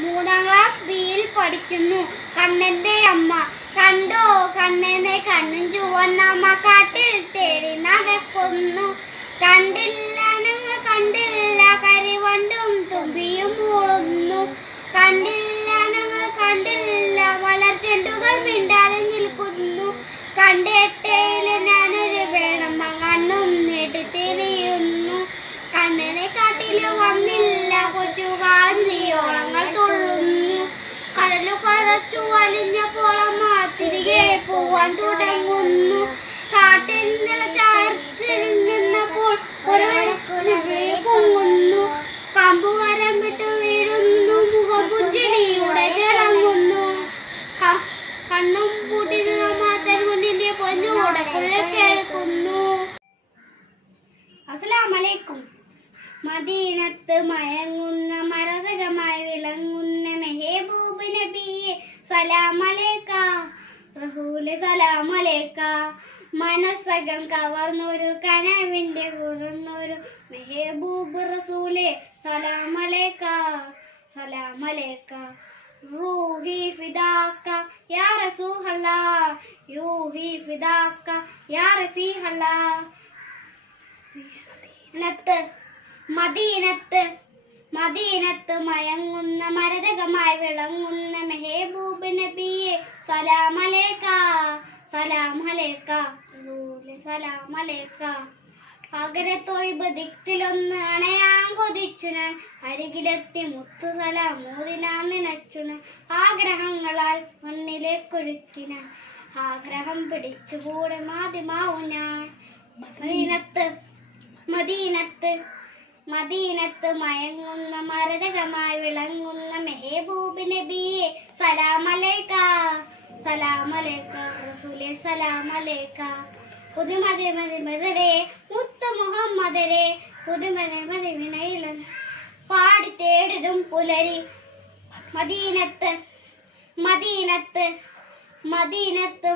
3ാം class ബിയിൽ പഠിക്കുന്നു. കണ്ണന്റെ അമ്മ. കണ്ടോ കണ്ണനെ കണ്ണും ചുവന്നമ്മ കാട്ടിൽ തേടി നടക്കുന്നു. കണ്ടില്ല ഞങ്ങൾ കണ്ടില്ല കരിവണ്ടും തുമ്പിയും മൂളുന്നു. കണ്ടില്ല ഞങ്ങൾ കണ്ടില്ല വളർച്ചെണ്ടുകൾ മിണ്ടാതെ നിൽക്കുന്നു. കണ്ടിട്ടേല ഞാനൊരു വേണം കണ്ണും നീട്ടിത്തിരിയുന്നു. കണ്ണനെ കാട്ടില് വന്നില്ല കൊച്ചുകാലം തീയോളങ്ങൾ തുള്ളുന്നു. കടലു കഴച്ചു വലിഞ്ഞപ്പോൾ തിരികെ പോവാൻ തുടങ്ങുന്നു. കാട്ടിൽ നിലച്ചാർത്തിൽ നിന്നപ്പോൾ ഒരു പൊങ്ങുന്നു. കമ്പുകരം വിട്ട് വീഴുന്നു. മുഖം പുഞ്ചിരിയുടെ തിളങ്ങുന്നു. കണ്ണും പൂട്ടിരുന്ന മാതൻ കുഞ്ഞിന്റെ പൊന്നോടക്കുഴ കേൾക്കുന്നു. അസ്സലാമലൈക്കും. മദീനത്ത് മയങ്ങുന്ന മരതകമായി വിളങ്ങുന്ന മെഹബൂബ് നബിയെ സലാമലൈക റസൂലേ സലാമലൈക. മനസ്സകം കവർന്നൊരു കനവിന്റെ കുറുന്നൊരു മെഹബൂബ് റസൂലേ സലാമലൈക സലാമലൈക. റൂഹി ഫിദാക യാ റസൂലല്ലാഹ് യൂഹി ഫിദാക യാ റസൂലല്ലാഹ്. മദീനത്ത് മയങ്ങുന്ന മരതകമായി വിളങ്ങുന്ന മെഹബൂബ് നബിയെ സലാമലൈക സലാമലൈക റസൂലേ സലാമലൈക. അകരത്തൊയ്ബ് ദിക്കിലൊന്ന് അണയാൻ കൊതിച്ചു ഞാൻ. അരികിലെത്തി മുത്തു സലാമോദിനാൻ നനച്ചു ഞാൻ. ആഗ്രഹങ്ങളാൽ മണ്ണിലേക്കൊഴുക്കി ഞാൻ. ആഗ്രഹം പിടിച്ചുകൂടെ മാതിമാവും ഞാൻ. മദീനത്ത് മയങ്ങുന്ന മരതകമായി വിളങ്ങുന്ന മെഹബൂബ് നബിയെ സലാമലൈക സലാമലൈക റസൂലേ സലാമലൈക. പുതുമതിമതിമതരെ മുത്ത മുഹമ്മദരെ പുതുമതിമതിവിനയില പാടി തേടിതും പുലരി. മദീനത്ത്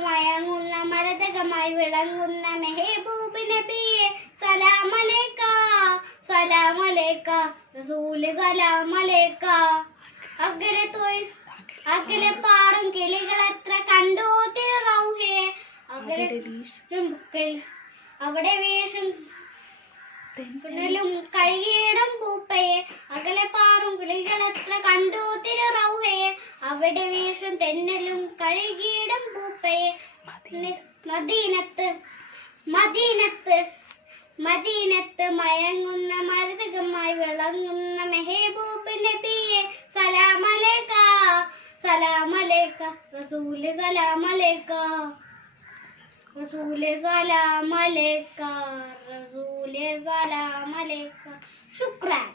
മയങ്ങുന്ന മരതകമായി വിളങ്ങുന്ന മെഹബൂബ് നബിയെ സലാമലൈക സലാമലൈക റസൂലേ സലാമലൈക. അകലെ പാറും കിളികളെത്ര കണ്ടോ തിരുറൗഹേ. അവിടെ വീശും കഴുകിയിടും പൂപ്പയെ. അകലെ പാറും കിളികളെത്ര കണ്ടോ തിരുറൗഹയെ. അവിടെ വീശും തെന്നലും കഴുകിയിടും പൂപ്പയെ. മദീനത്ത് മയങ്ങുന്ന മരതകമായി വിളങ്ങുന്ന മെഹബൂബ് നബിയെ സലാമലൈക സലാമലൈക റസൂലേ സലാമലൈക റസൂലേ സലാമലൈക റസൂലേ സലാമലൈക. ശുക്രാൻ.